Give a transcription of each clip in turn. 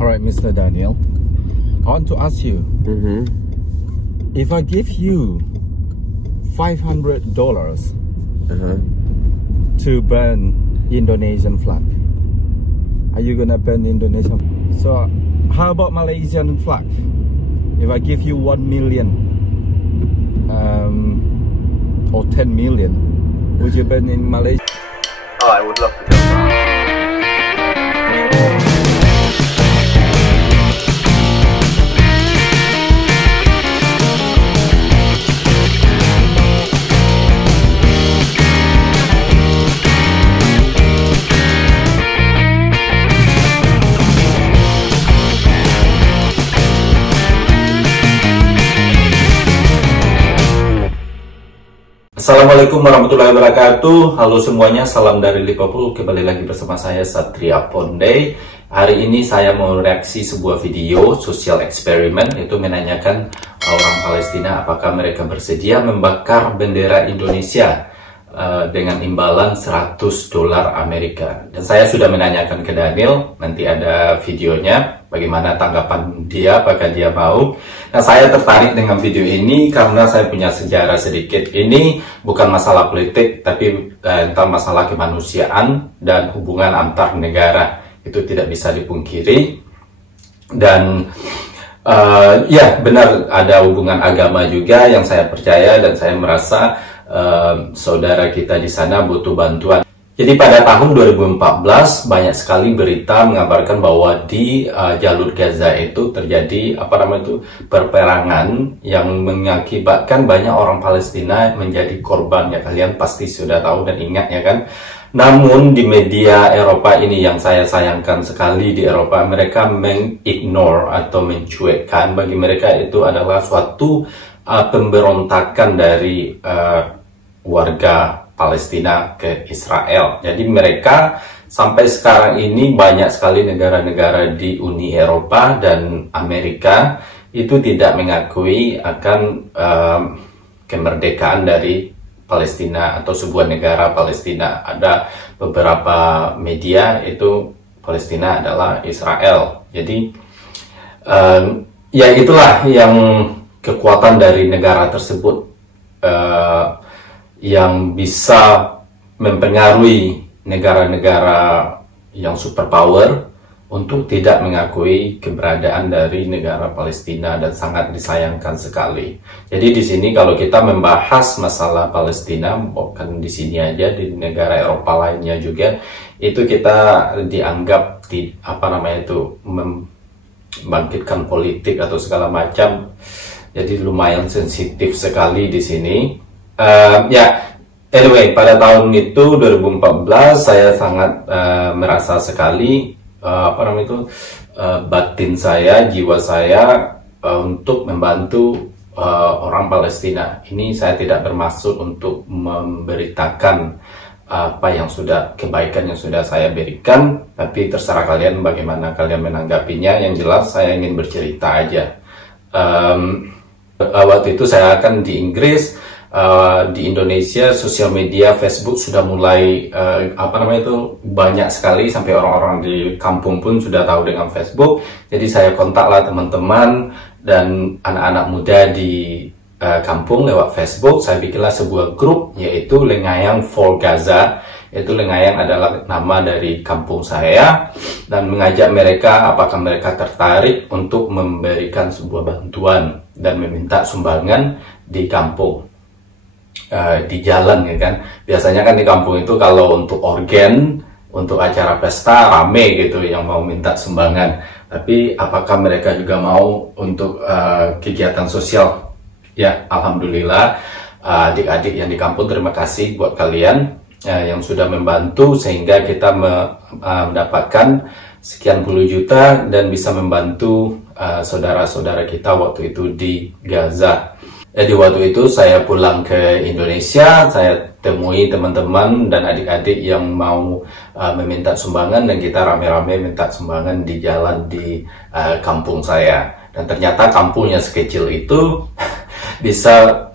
Alright, Mr. Daniel, I want to ask you, if I give you $500 to burn Indonesian flag, are you gonna burn Indonesian? So how about Malaysian flag? If I give you 1 million or 10 million, would you burn in Malaysia? Oh, I would love to do that. Assalamualaikum warahmatullahi wabarakatuh. Halo semuanya, salam dari Liverpool. Kembali lagi bersama saya Satria Pondey. Hari ini saya mau reaksi sebuah video sosial eksperimen, itu menanyakan orang Palestina apakah mereka bersedia membakar bendera Indonesia dengan imbalan $100 Amerika. Dan saya sudah menanyakan ke Daniel, nanti ada videonya, bagaimana tanggapan dia, apakah dia mau. Nah, saya tertarik dengan video ini karena saya punya sejarah sedikit. Ini bukan masalah politik, tapi tentang masalah kemanusiaan dan hubungan antar negara. Itu tidak bisa dipungkiri. Dan ya, benar ada hubungan agama juga yang saya percaya, dan saya merasa saudara kita di sana butuh bantuan. Jadi pada tahun 2014 banyak sekali berita mengabarkan bahwa di jalur Gaza itu terjadi perperangan yang mengakibatkan banyak orang Palestina menjadi korban. Ya, kalian pasti sudah tahu dan ingat ya kan. Namun di media Eropa ini yang saya sayangkan sekali, di Eropa mereka mengignore atau mencuekkan. Bagi mereka itu adalah suatu pemberontakan dari warga Palestina ke Israel. Jadi mereka sampai sekarang ini banyak sekali negara-negara di Uni Eropa dan Amerika itu tidak mengakui akan kemerdekaan dari Palestina atau sebuah negara Palestina. Ada beberapa media itu Palestina adalah Israel. Jadi ya itulah yang kekuatan dari negara tersebut yang bisa mempengaruhi negara-negara yang superpower untuk tidak mengakui keberadaan dari negara Palestina, dan sangat disayangkan sekali. Jadi di sini kalau kita membahas masalah Palestina, bukan di sini aja, di negara Eropa lainnya juga, itu kita dianggap membangkitkan politik atau segala macam. Jadi lumayan sensitif sekali di sini. Anyway, pada tahun itu 2014 saya sangat merasa sekali batin saya, jiwa saya untuk membantu orang Palestina. Ini saya tidak bermaksud untuk memberitakan kebaikan yang sudah saya berikan, tapi terserah kalian bagaimana kalian menanggapinya. Yang jelas saya ingin bercerita aja. Waktu itu saya akan di Inggris. Di Indonesia sosial media Facebook sudah mulai banyak sekali, sampai orang-orang di kampung pun sudah tahu dengan Facebook. Jadi saya kontaklah teman-teman dan anak-anak muda di kampung lewat Facebook. Saya bikinlah sebuah grup, yaitu Lengayang for Gaza. Itu Lengayang adalah nama dari kampung saya, dan mengajak mereka apakah mereka tertarik untuk memberikan sebuah bantuan dan meminta sumbangan di kampung. Di jalan ya kan, biasanya kan di kampung itu kalau untuk organ, untuk acara pesta rame gitu yang mau minta sumbangan. Tapi apakah mereka juga mau untuk kegiatan sosial? Ya, alhamdulillah adik-adik yang di kampung, terima kasih buat kalian yang sudah membantu sehingga kita mendapatkan sekian puluh juta dan bisa membantu saudara-saudara kita waktu itu di Gaza. Jadi waktu itu saya pulang ke Indonesia, saya temui teman-teman dan adik-adik yang mau meminta sumbangan, dan kita rame-rame minta sumbangan di jalan di kampung saya. Dan ternyata kampungnya sekecil itu bisa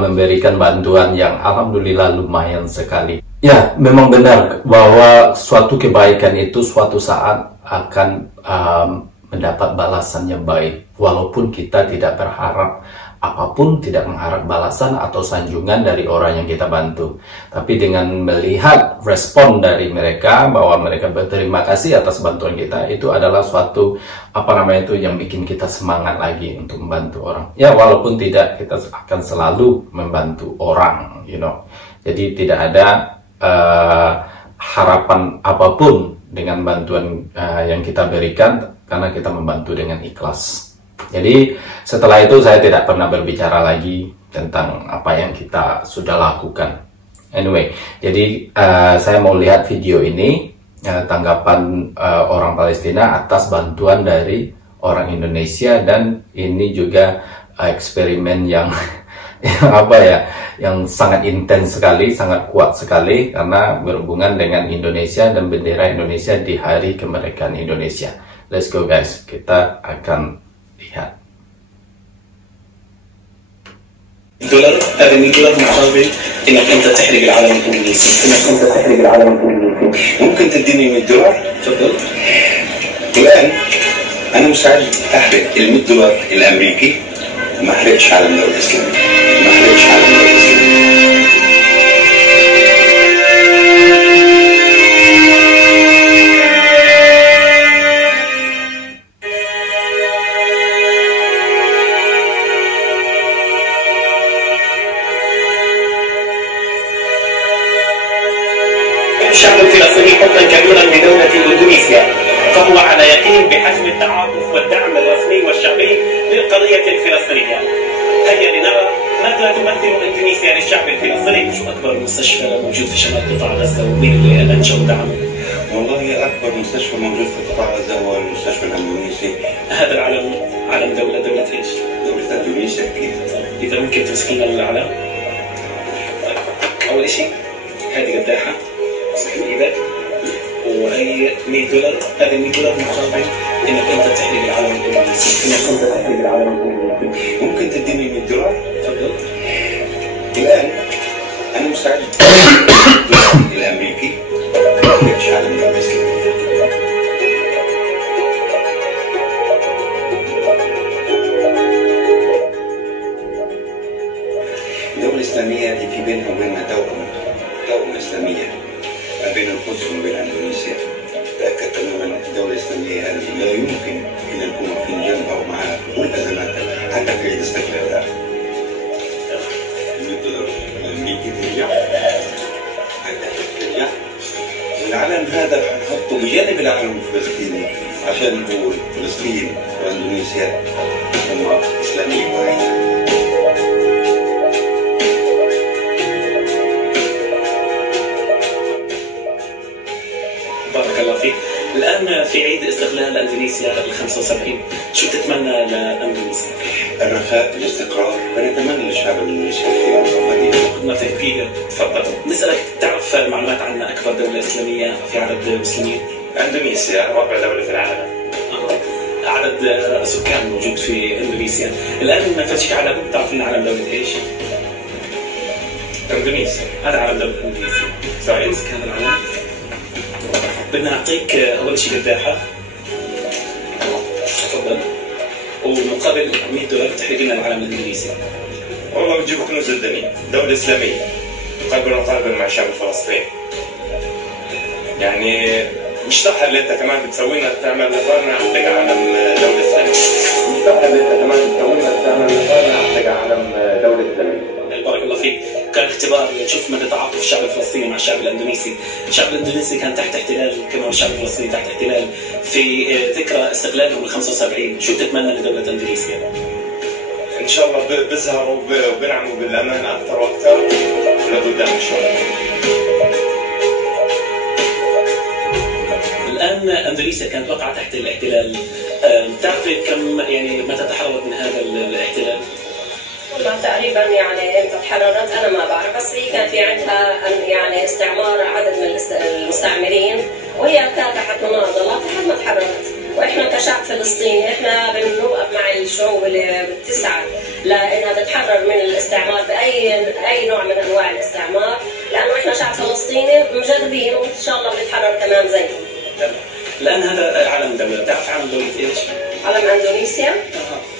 memberikan bantuan yang alhamdulillah lumayan sekali. Ya, memang benar bahwa suatu kebaikan itu suatu saat akan mendapat balasan yang baik, walaupun kita tidak berharap apapun, tidak mengharap balasan atau sanjungan dari orang yang kita bantu. Tapi dengan melihat respon dari mereka bahwa mereka berterima kasih atas bantuan kita, itu adalah suatu yang bikin kita semangat lagi untuk membantu orang. Ya, walaupun tidak, kita akan selalu membantu orang, Jadi tidak ada harapan apapun dengan bantuan yang kita berikan, karena kita membantu dengan ikhlas. Jadi setelah itu saya tidak pernah berbicara lagi tentang apa yang kita sudah lakukan. Anyway, jadi saya mau lihat video ini, tanggapan orang Palestina atas bantuan dari orang Indonesia, dan ini juga eksperimen yang yang sangat intens sekali, sangat kuat sekali, karena berhubungan dengan Indonesia dan bendera Indonesia di hari kemerdekaan Indonesia. Let's go guys, kita akan lihat. $100 هذا $100 مقابل انك انت تحرق العلم الانجليزي. ممكن تديني $100؟ تفضل. الان انا مستعد احرق $100 الامريكي وما احرقش علم الدولة الاسلامية. الشعب الفلسطيني حبا كبيرا بدولة اندونيسيا، فهو على يقين بحجم التعاطف والدعم الرسمي والشعبي للقضية الفلسطينية. هيا لنرى ماذا تمثل اندونيسيا للشعب الفلسطيني. شو اكبر مستشفى موجود في شمال قطاع غزة ومين اللي انشأ ودعمه؟ والله اكبر مستشفى موجود في قطاع غزة هو المستشفى الاندونيسي. هذا العلم علم دولة ايش؟ دولة اندونيسيا اكيد. اذا ممكن تمسك لنا العلم. اول شيء هذه قداحة صحيح ايدك، وهي $100 هذا $100 مقابل انك انت تحرق العلم الانجليزي. ممكن تديني $100؟ تفضل. الان انا مستعد الامريكي مش علم الدولة الاسلامية. الدولة الاسلامية دي في بينها وبيننا توأم اسلامية ما بين القدس وما بين اندونيسيا. تأكد تماما ان الدولة الاسلامية هذه لا يمكن ان نكون في جنبها ومعها في كل ازماتها، حتى في عيد استقلالها. $100 الامريكي ترجع والعلم هذا حنحطه بجانب العلم الفلسطيني عشان نقول فلسطين واندونيسيا هم اسلامية واحدة. بارك الله فيك. الآن في عيد استقلال اندونيسيا ال75، شو تتمنى لاندونيسيا؟ الرخاء، الاستقرار، ونتمنى للشعب الاندونيسي الرفاهية. خدمة تهكية. تفضل. نسألك، تعرف معلومات عن أكبر دولة إسلامية في عدد المسلمين؟ اندونيسيا رابع دولة في العالم. عدد سكان موجود في اندونيسيا. الآن نفتشك علم، تعرف لنا علم دولة ايش؟ اندونيسيا. هذا علم دولة اندونيسيا. صحيح. كان العلم. بدنا نعطيك اول شيء قداحة. تفضل. ومقابل $100 تحرق لنا العلم الاندونيسي. والله بتجيب كنوز الدنيا، دولة اسلامية قلبا مع الشعب الفلسطيني. يعني مش صح اللي انت كمان بتسوينا تعمل مقارنة عندك علم دولة اسلامية. مش صح اللي انت كمان بتسوينا تعمل مقارنة عندك علم دولة اسلامية. بارك الله فيك. كان اختبار نشوف مدى تعاطف الشعب الفلسطيني مع الشعب الاندونيسي. الشعب الاندونيسي كان تحت احتلال، كما الشعب الفلسطيني تحت احتلال في ذكرى استقلالهم ال75. شو تتمنى لدولة اندونيسيا؟ ان شاء الله بيظهروا وبينعموا بالامان اكثر واكثر لقدام ان شاء الله. الان اندونيسيا كانت واقعة تحت الاحتلال، تعرفي كم يعني متى تحررت من هذا الاحتلال؟ والله تقريبا يعني امتى تحررت انا ما بعرف، بس هي كان في عندها يعني استعمار عدد من المستعمرين، وهي كافحت مناضله لحد ما تحررت. واحنا كشعب فلسطيني احنا بنوقف مع الشعوب اللي بتسعى لانها تتحرر من الاستعمار باي نوع من انواع الاستعمار، لانه احنا شعب فلسطيني مجربين وان شاء الله بنتحرر كمان زيهم. الآن هذا علم دولة، تعرف علم دولة إيش؟ علم اندونيسيا.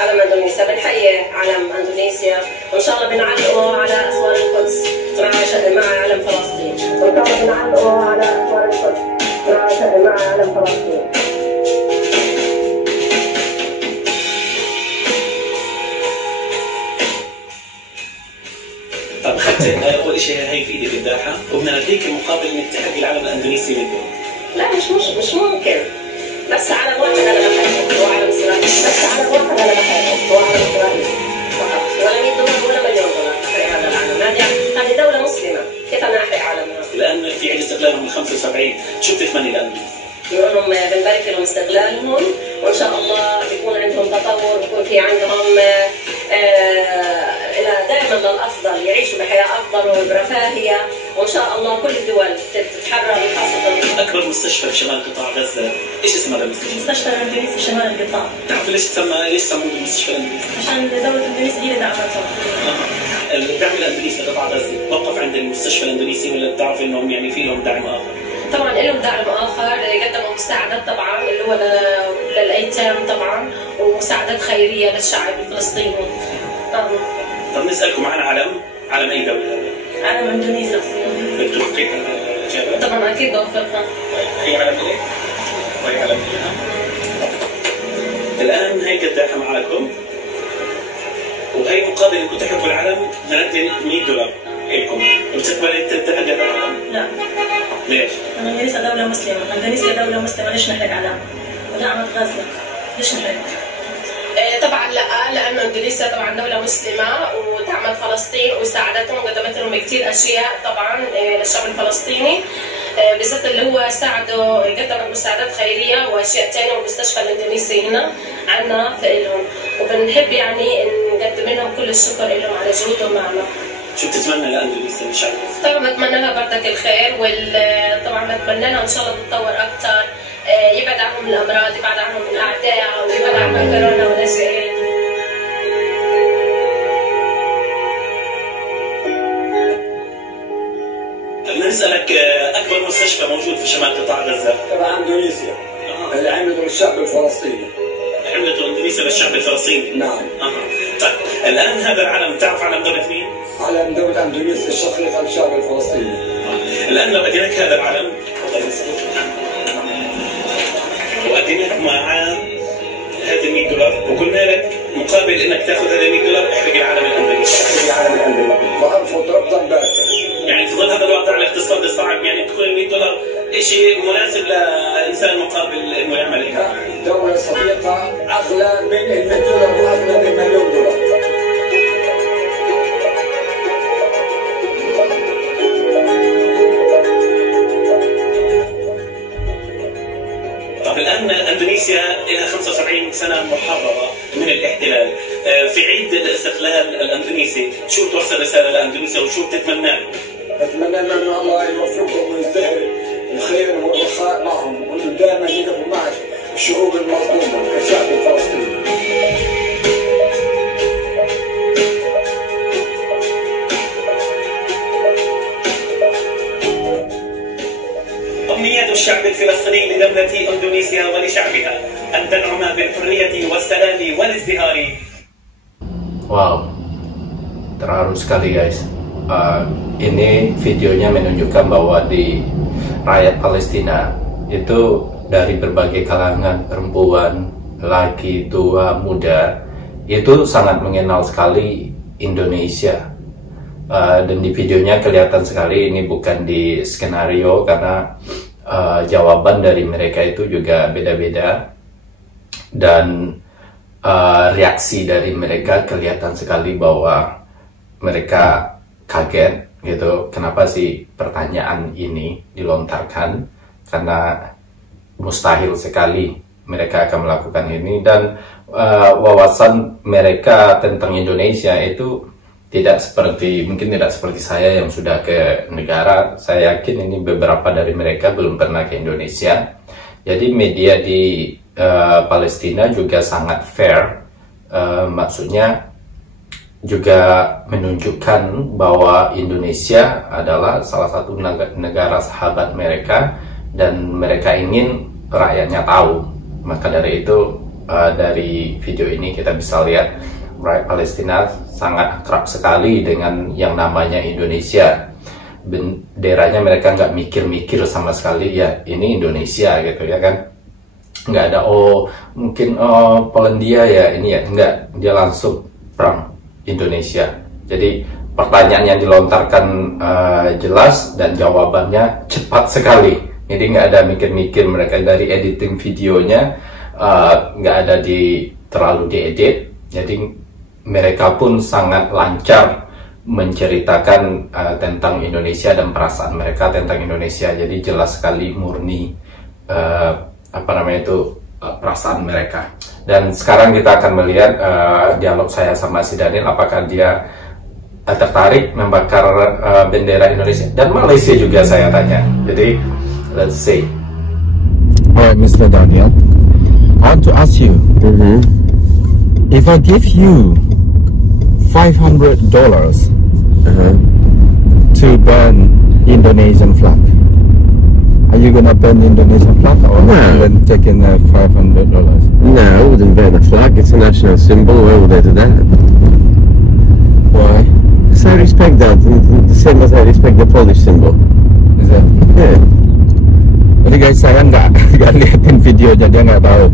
علم اندونيسيا بنحيي علم اندونيسيا، وان شاء الله بنعلقه على اسوار القدس مع علم فلسطين، وان شاء الله بنعلقه على اسوار القدس مع علم فلسطين. طب خدت اول شيء هي في ايدي قداحه وبدنا نديك مقابل انك تحكي العلم الاندونيسي منه. لا مش ممكن. بس علم واحد انا بحبه هو علم اسرائيل. بس علم واحد انا بحبه هو علم اسرائيل فقط. ولا 100 دولار ولا مليون دولار احرق هذا العلم. هذه دولة مسلمة، كيف انا احرق علمها؟ الان في عيد استقلالهم ال 75، شو بتتمني الان؟ بنقول لهم بنبارك لهم استقلالهم، وان شاء الله بيكون عندهم تطور، بيكون في عندهم دائما للافضل، يعيشوا بحياه افضل وبرفاهيه، وان شاء الله كل الدول تتحرر خاصه. اكبر مستشفى في شمال قطاع غزه، ايش اسم هذا المستشفى؟ مستشفى الاندونيسي شمال القطاع. تعرف ليش سموه المستشفى الاندونيسي؟ عشان دوله اندونيسيا هي اللي دعمتهم. الدعم الاندونيسي لقطاع غزه وقف عند المستشفى الاندونيسي ولا بتعرف انهم يعني في لهم دعم اخر؟ طبعا لهم دعم اخر، قدموا مساعدات طبعا اللي هو للايتام طبعا، ومساعدات خيريه للشعب الفلسطيني. طب نسالكم عن علم اي دوله هذا؟ علم اندونيسيا. بدك تحقيق الاجابه؟ طبعا اكيد بوفقها. هي علم ايه؟ وهي علم ايه؟ الان هي قداحه معكم، وهي مقابل انكم تحبوا العلم هندي 100 دولار لكم، بتقبلي تحقق العلم؟ لا. ليش؟ اندونيسيا دولة مسلمة، اندونيسيا دولة مسلمة، ليش نحرق علم؟ ودعمت غزة، ليش نحرق؟ طبعا لا، لانه اندونيسيا طبعا دوله مسلمه ودعمت فلسطين وساعدتهم وقدمت لهم كثير اشياء طبعا للشعب الفلسطيني، بالذات اللي هو ساعدوا قدمت مساعدات خيريه واشياء ثانيه، والمستشفى الاندونيسي هنا عندنا فإلهم، وبنحب يعني نقدم لهم كل الشكر لهم على جهودهم معنا. شو بتتمنى لاندونيسيا بالشعب؟ طبعا بتمنى لها بردك الخير، طبعا بتمنى لها ان شاء الله تتطور اكثر، يبعد عنهم الامراض، يبعد عنهم الاعداء، ويبعد عنهم كورونا ونشأت. بدنا نسالك اكبر مستشفى موجود في شمال قطاع غزه؟ تبع اندونيسيا اللي عملته للشعب الفلسطيني. عملته اندونيسيا للشعب الفلسطيني؟ نعم. طيب الان هذا العلم تعرف علم دوله مين؟ علم دولة اندونيسيا الشقيقة للشعب الفلسطيني. الان لو اديناك هذا العلم واديناك معاه هذه 100 دولار وقلنا لك مقابل انك تاخذ هذه 100 دولار احرق العلم الاندونيسي. احرق العلم الاندونيسي وارفض رفضا باتا. يعني في ظل هذا الوضع الاقتصادي الصعب يعني تكون 100 دولار شيء مناسب لانسان مقابل انه يعمل هيك. دولة صديقة اغلى من ال 100 دولار واغلى من مليون دولار. الآن أندونيسيا لها 75 سنة محررة من الاحتلال. في عيد الاستقلال الأندونيسي شو توصل رسالة لأندونيسيا وشو بتتمنى لهم؟ بتمنى لهم أن الله يوفقهم ويزدهر الخير والرخاء معهم، وأنه دائما يقفوا مع الشعوب المظلومة كالشعب الفلسطيني. أمنيات الشعب الفلسطيني لدولة إندونيسيا ولشعبها أن تنعم بالحرية والسلام والازدهار. Wow, terharu sekali guys. Ini videonya menunjukkan bahwa di rakyat Palestina itu dari berbagai kalangan, perempuan, laki, tua, muda, itu sangat mengenal sekali Indonesia. Dan di videonya kelihatan sekali ini bukan di skenario, karena jawaban dari mereka itu juga beda-beda, dan reaksi dari mereka kelihatan sekali bahwa mereka kaget gitu, kenapa sih pertanyaan ini dilontarkan, karena mustahil sekali mereka akan melakukan ini. Dan wawasan mereka tentang Indonesia itu mungkin tidak seperti saya yang sudah ke negara. Saya yakin ini beberapa dari mereka belum pernah ke Indonesia. Jadi media di Palestina juga sangat fair, maksudnya juga menunjukkan bahwa Indonesia adalah salah satu negara sahabat mereka, dan mereka ingin rakyatnya tahu. Maka dari itu dari video ini kita bisa lihat rakyat Palestina sangat akrab sekali dengan yang namanya Indonesia. Benderanya mereka nggak mikir-mikir sama sekali, ya ini Indonesia gitu ya kan. Nggak ada mungkin Polandia ya ini ya, nggak, dia langsung from Indonesia. Jadi pertanyaan yang dilontarkan jelas dan jawabannya cepat sekali. Jadi nggak ada mikir-mikir, mereka dari editing videonya nggak ada terlalu diedit. Jadi mereka pun sangat lancar menceritakan tentang Indonesia dan perasaan mereka tentang Indonesia. Jadi jelas sekali, murni perasaan mereka. Dan sekarang kita akan melihat dialog saya sama si Daniel, apakah dia tertarik membakar bendera Indonesia dan Malaysia juga saya tanya. Jadi let's see. Alright, Mr. Daniel, I want to ask you, if I give you $500 to ban Indonesian flag, are you gonna ban Indonesian flag or then taking $500? No, I wouldn't ban a flag. It's a national symbol. Why would I do that? Why? Because I respect that, the same as I respect the Polish symbol. Is that? Yeah. Jadi guys, saya nggak liatin videonya, dia nggak tahu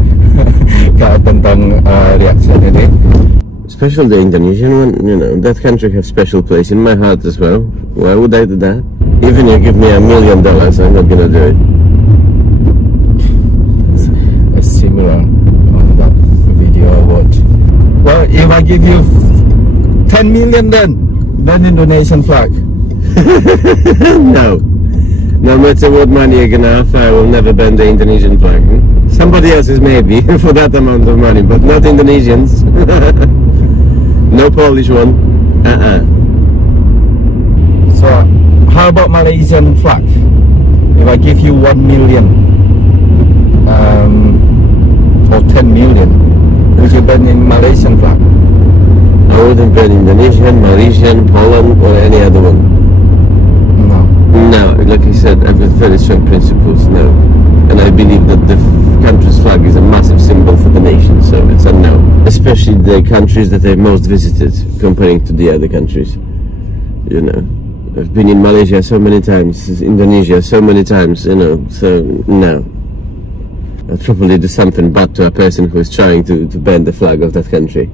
tentang reaction ini. Especially the Indonesian one, you know, that country has special place in my heart as well. Why would I do that? Even you give me $1 million, I'm not gonna do it. It's similar on that video I watched. Well, if I give you 10 million then Indonesian flag. No. No matter what money you're gonna offer, I will never ban the Indonesian flag. Somebody else's maybe, for that amount of money, but not Indonesians. No Polish one. So, how about Malaysian flag? If I give you 1 million or 10 million, would you ban in Malaysian flag? I wouldn't ban Indonesian, Malaysian, Poland, or any other one. No, like I said, I have very strong principles, no. And I believe that the country's flag is a massive symbol for the nation, so it's a no. Especially the countries that I've most visited, comparing to the other countries. You know, I've been in Malaysia so many times, Indonesia so many times, you know, so no. I'll probably do something bad to a person who is trying to ban the flag of that country.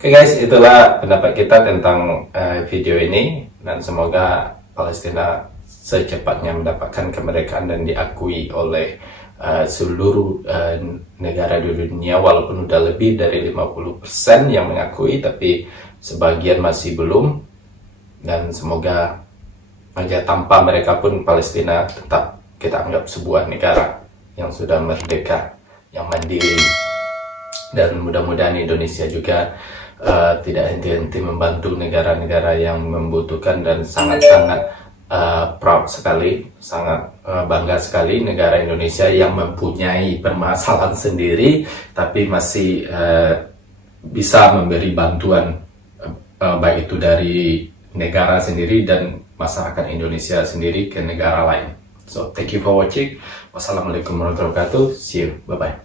Oke guys, itulah pendapat kita tentang video ini, dan semoga Palestina secepatnya mendapatkan kemerdekaan dan diakui oleh seluruh negara di dunia, walaupun udah lebih dari 50% yang mengakui, tapi sebagian masih belum. Dan semoga aja tanpa mereka pun Palestina tetap kita anggap sebuah negara yang sudah merdeka, yang mandiri. Dan mudah-mudahan Indonesia juga tidak henti-henti membantu negara-negara yang membutuhkan, dan sangat-sangat proud sekali, sangat bangga sekali negara Indonesia yang mempunyai permasalahan sendiri tapi masih bisa memberi bantuan, baik itu dari negara sendiri dan masyarakat Indonesia sendiri ke negara lain. So thank you for watching. Wassalamualaikum warahmatullahi wabarakatuh. See you. Bye bye.